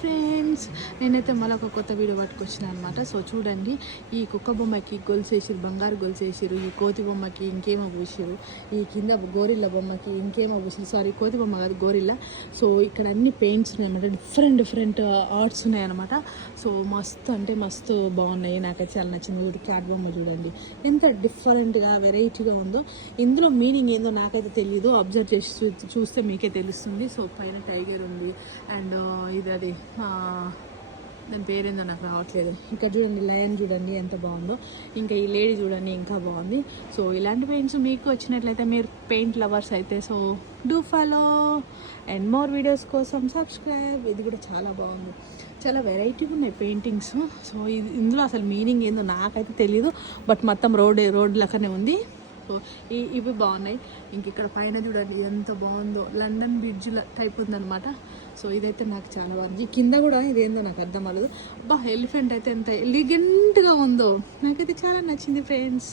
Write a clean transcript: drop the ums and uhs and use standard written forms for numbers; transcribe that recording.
Friends, నేనైతే మళ్ళీ ఒక కొత్త వీడియో పట్టుకొచ్చిన అనమాట. సో చూడండి, ఈ కుక్క బొమ్మకి గొలుసు వేసిరు, బంగారు గొలుసు వేసిరు, ఈ కోతి బొమ్మకి ఇంకేమో పూసిరు, ఈ కింద గోరిల్లా బొమ్మకి ఇంకేమో పూసిరు, సారీ కోతి బొమ్మ కాదు గోరిల్లా. సో ఇక్కడ అన్ని పెయింట్స్ ఉన్నాయన్నమాట, డిఫరెంట్ ఆర్ట్స్ ఉన్నాయన్నమాట. సో మస్తు అంటే మస్తు బాగున్నాయి, నాకైతే చాలా నచ్చింది. ఇది క్యాట్ బొమ్మ చూడండి ఎంత డిఫరెంట్గా వెరైటీగా ఉందో. ఇందులో మీనింగ్ ఏందో నాకైతే తెలియదు, అబ్జర్వ్ చేసి చూస్తే మీకే తెలుస్తుంది. సో పైన టైగర్ ఉంది అండ్ ఇది అది దాని పేరేందో నాకు రావట్లేదు. ఇక్కడ చూడండి లయన్ చూడండి ఎంత బాగుందో, ఇంకా ఈ లేడీ చూడండి ఇంకా బాగుంది. సో ఇలాంటి పెయింట్స్ మీకు వచ్చినట్లయితే, మీరు పెయింట్ లవర్స్ అయితే so do follow and more videos కోసం సబ్స్క్రైబ్. ఇది కూడా చాలా బాగుంది, చాలా వెరైటీగా ఉన్నాయి పెయింటింగ్స్. సో ఇందులో అసలు మీనింగ్ ఏందో నాకైతే తెలీదు, బట్ మొత్తం రోడ్ లెక్కనే ఉంది. సో ఇవి బాగున్నాయి. ఇంక ఇక్కడ పైన చూడండి ఎంత బాగుందో, లండన్ బ్రిడ్జ్ టైప్ ఉందన్నమాట. సో ఇదైతే నాకు చాలా బాగుంది. కింద కూడా ఇదేందో నాకు అర్థం అవ్వలేదు. ఎలిఫెంట్ అయితే ఎంత ఎలిగెంట్గా ఉందో, నాకైతే చాలా నచ్చింది ఫ్రెండ్స్.